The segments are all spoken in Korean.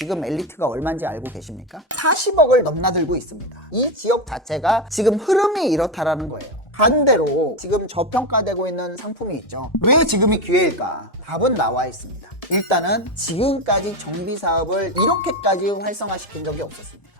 지금 엘리트가 얼마인지 알고 계십니까? 40억을 넘나들고 있습니다. 이 지역 자체가 지금 흐름이 이렇다라는 거예요. 반대로 지금 저평가되고 있는 상품이 있죠. 왜 지금이 기회일까? 답은 나와 있습니다. 일단은 지금까지 정비 사업을 이렇게까지 활성화시킨 적이 없었습니다.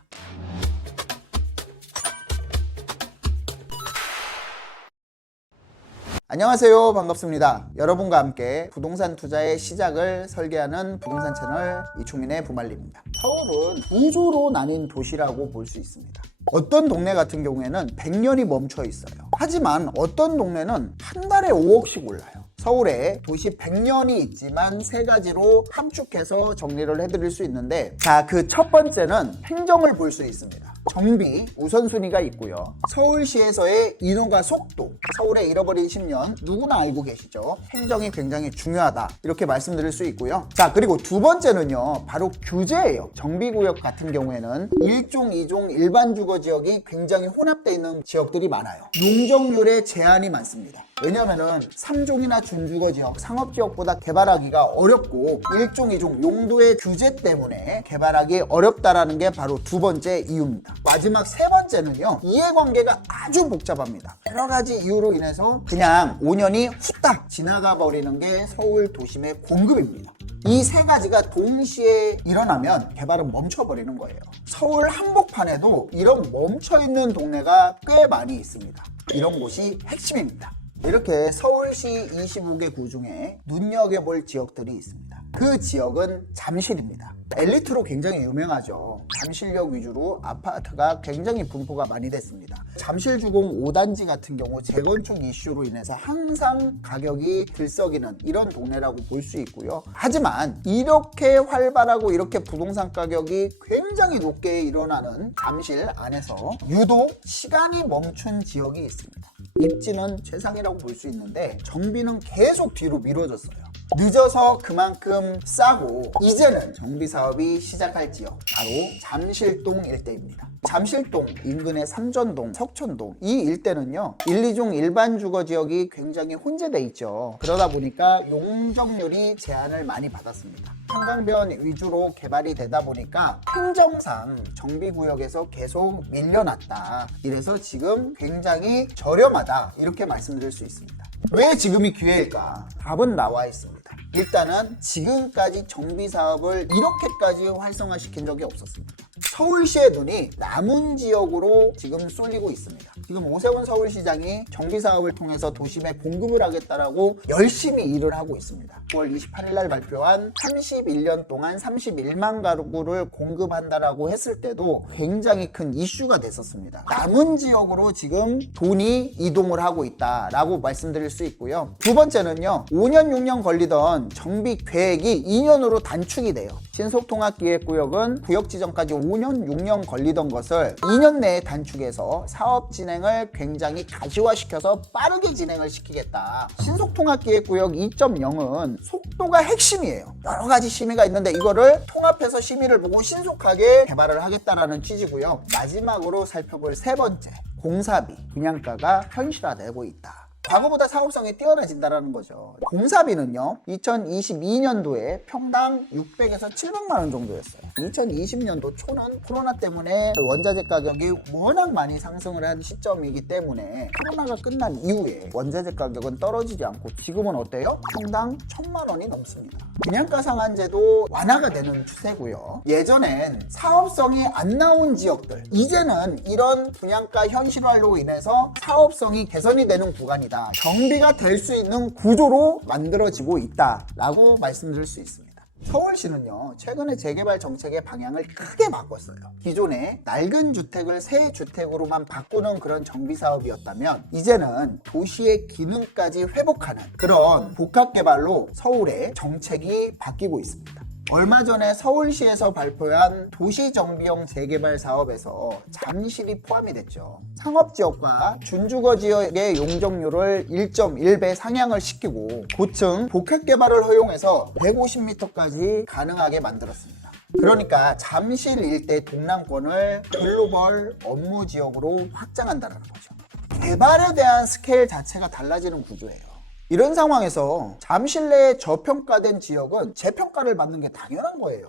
안녕하세요, 반갑습니다. 여러분과 함께 부동산 투자의 시작을 설계하는 부동산 채널 이충민의 부말리입니다. 서울은 구조로 나뉜 도시라고 볼 수 있습니다. 어떤 동네 같은 경우에는 100년이 멈춰 있어요. 하지만 어떤 동네는 한 달에 5억씩 올라요. 서울에 도시 100년이 있지만 세 가지로 함축해서 정리를 해드릴 수 있는데, 자, 그 첫 번째는 행정을 볼 수 있습니다. 정비 우선순위가 있고요. 서울시에서의 인허가 속도, 서울의 잃어버린 10년 누구나 알고 계시죠. 행정이 굉장히 중요하다, 이렇게 말씀드릴 수 있고요. 자, 그리고 두 번째는요, 바로 규제예요. 정비구역 같은 경우에는 1종, 2종 일반 주거지역이 굉장히 혼합되어 있는 지역들이 많아요. 용적률에 제한이 많습니다. 왜냐면은 3종이나 준주거지역, 상업지역보다 개발하기가 어렵고 1종, 2종 용도의 규제 때문에 개발하기 어렵다라는 게 바로 두 번째 이유입니다. 마지막 세 번째는요, 이해관계가 아주 복잡합니다. 여러 가지 이유로 인해서 그냥 5년이 후딱 지나가 버리는 게 서울 도심의 공급입니다. 이 세 가지가 동시에 일어나면 개발은 멈춰버리는 거예요. 서울 한복판에도 이런 멈춰있는 동네가 꽤 많이 있습니다. 이런 곳이 핵심입니다. 이렇게 서울시 25개 구 중에 눈여겨볼 지역들이 있습니다. 그 지역은 잠실입니다. 엘리트로 굉장히 유명하죠. 잠실역 위주로 아파트가 굉장히 분포가 많이 됐습니다. 잠실주공 5단지 같은 경우 재건축 이슈로 인해서 항상 가격이 들썩이는 이런 동네라고 볼 수 있고요. 하지만 이렇게 활발하고 이렇게 부동산 가격이 굉장히 높게 일어나는 잠실 안에서 유독 시간이 멈춘 지역이 있습니다. 입지는 최상이라고 볼 수 있는데 정비는 계속 뒤로 미뤄졌어요. 늦어서 그만큼 싸고 이제는 정비 사업이 시작할 지역, 바로 잠실동 일대입니다. 잠실동 인근의 삼전동, 석촌동 이 일대는요, 1, 2종 일반 주거 지역이 굉장히 혼재돼 있죠. 그러다 보니까 용적률이 제한을 많이 받았습니다. 한강변 위주로 개발이 되다 보니까 행정상 정비구역에서 계속 밀려났다. 이래서 지금 굉장히 저렴하다, 이렇게 말씀드릴 수 있습니다. 왜 지금이 기회일까? 답은 나와 있습니다. 일단은 지금까지 정비 사업을 이렇게까지 활성화시킨 적이 없었습니다. 서울시의 눈이 남은 지역으로 지금 쏠리고 있습니다. 지금 오세훈 서울시장이 정비 사업을 통해서 도심에 공급을 하겠다라고 열심히 일을 하고 있습니다. 9월 28일 날 발표한 31년 동안 31만 가구를 공급한다라고 했을 때도 굉장히 큰 이슈가 됐었습니다. 남은 지역으로 지금 돈이 이동을 하고 있다라고 말씀드릴 수 있고요. 두 번째는요, 5년 6년 걸리던 정비 계획이 2년으로 단축이 돼요. 신속통합기획구역은 구역 지정까지 5년 6년 걸리던 것을 2년 내에 단축해서 사업 진행을 굉장히 가시화시켜서 빠르게 진행을 시키겠다. 신속통합기획구역 2.0은 속도가 핵심이에요. 여러 가지 심의가 있는데 이거를 통합해서 심의를 보고 신속하게 개발을 하겠다라는 취지고요. 마지막으로 살펴볼 세 번째, 공사비, 분양가가 현실화되고 있다. 과거보다 사업성이 뛰어나진다는 거죠. 공사비는요, 2022년도에 평당 600에서 700만 원 정도였어요. 2020년도 초는 코로나 때문에 원자재 가격이 워낙 많이 상승을 한 시점이기 때문에 코로나가 끝난 이후에 원자재 가격은 떨어지지 않고 지금은 어때요? 평당 1,000만 원이 넘습니다. 분양가 상한제도 완화가 되는 추세고요. 예전엔 사업성이 안 나온 지역들, 이제는 이런 분양가 현실화로 인해서 사업성이 개선이 되는 구간이다, 정비가 될 수 있는 구조로 만들어지고 있다라고 말씀드릴 수 있습니다. 서울시는요, 최근에 재개발 정책의 방향을 크게 바꿨어요. 기존에 낡은 주택을 새 주택으로만 바꾸는 그런 정비 사업이었다면 이제는 도시의 기능까지 회복하는 그런 복합개발로 서울의 정책이 바뀌고 있습니다. 얼마 전에 서울시에서 발표한 도시정비형 재개발 사업에서 잠실이 포함이 됐죠. 상업지역과 준주거지역의 용적률을 1.1배 상향을 시키고 고층 복합개발을 허용해서 150m까지 가능하게 만들었습니다. 그러니까 잠실 일대 동남권을 글로벌 업무지역으로 확장한다는 거죠. 개발에 대한 스케일 자체가 달라지는 구조예요. 이런 상황에서 잠실 내에 저평가된 지역은 재평가를 받는 게 당연한 거예요.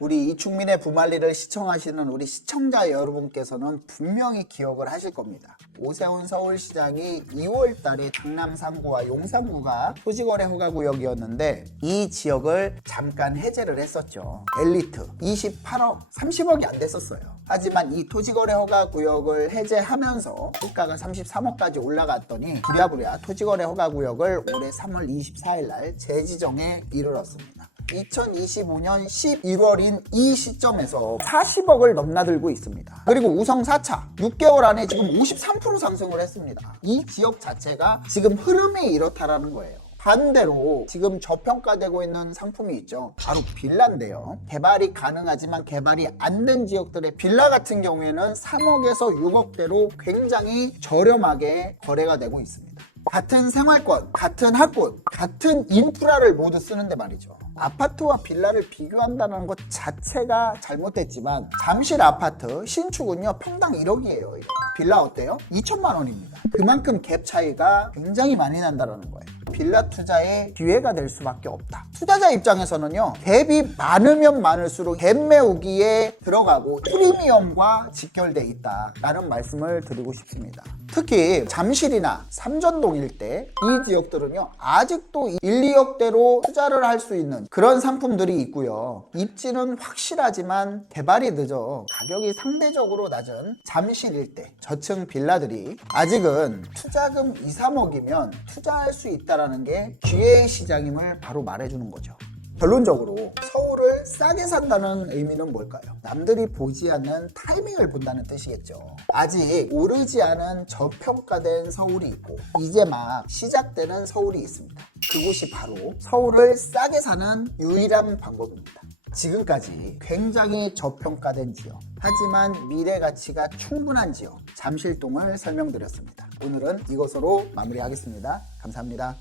우리 이충민의 부말리를 시청하시는 우리 시청자 여러분께서는 분명히 기억을 하실 겁니다. 오세훈 서울시장이 2월 달에 강남 3구와 용산구가 토지거래 허가구역이었는데 이 지역을 잠깐 해제를 했었죠. 엘리트 28억, 30억이 안 됐었어요. 하지만 이 토지거래 허가구역을 해제하면서 시가가 33억까지 올라갔더니 부랴부랴 토지거래 허가구역을 올해 3월 24일 날 재지정에 이르렀습니다. 2025년 11월인 이 시점에서 40억을 넘나들고 있습니다. 그리고 우성 4차 6개월 안에 지금 53% 상승을 했습니다. 이 지역 자체가 지금 흐름이 이렇다라는 거예요. 반대로 지금 저평가되고 있는 상품이 있죠. 바로 빌라인데요. 개발이 가능하지만 개발이 안 된 지역들의 빌라 같은 경우에는 3억에서 6억대로 굉장히 저렴하게 거래가 되고 있습니다. 같은 생활권, 같은 학군, 같은 인프라를 모두 쓰는데 말이죠. 아파트와 빌라를 비교한다는 것 자체가 잘못됐지만 잠실 아파트 신축은요 평당 1억이에요. 빌라 어때요? 2천만 원입니다. 그만큼 갭 차이가 굉장히 많이 난다는 거예요. 빌라 투자의 기회가 될 수밖에 없다. 투자자 입장에서는요 갭이 많으면 많을수록 갭 메우기에 들어가고 프리미엄과 직결돼 있다라는 말씀을 드리고 싶습니다. 특히 잠실이나 삼전동 일대 이 지역들은요 아직도 1, 2억대로 투자를 할 수 있는 그런 상품들이 있고요. 입지는 확실하지만 개발이 늦어 가격이 상대적으로 낮은 잠실 일대 저층 빌라들이 아직은 투자금 2, 3억이면 투자할 수 있다는 게 기회의 시장임을 바로 말해주는 거죠. 결론적으로 서울을 싸게 산다는 의미는 뭘까요? 남들이 보지 않는 타이밍을 본다는 뜻이겠죠. 아직 오르지 않은 저평가된 서울이 있고 이제 막 시작되는 서울이 있습니다. 그곳이 바로 서울을 싸게 사는 유일한 방법입니다. 지금까지 굉장히 저평가된 지역, 하지만 미래 가치가 충분한 지역 잠실동을 설명드렸습니다. 오늘은 이것으로 마무리하겠습니다. 감사합니다.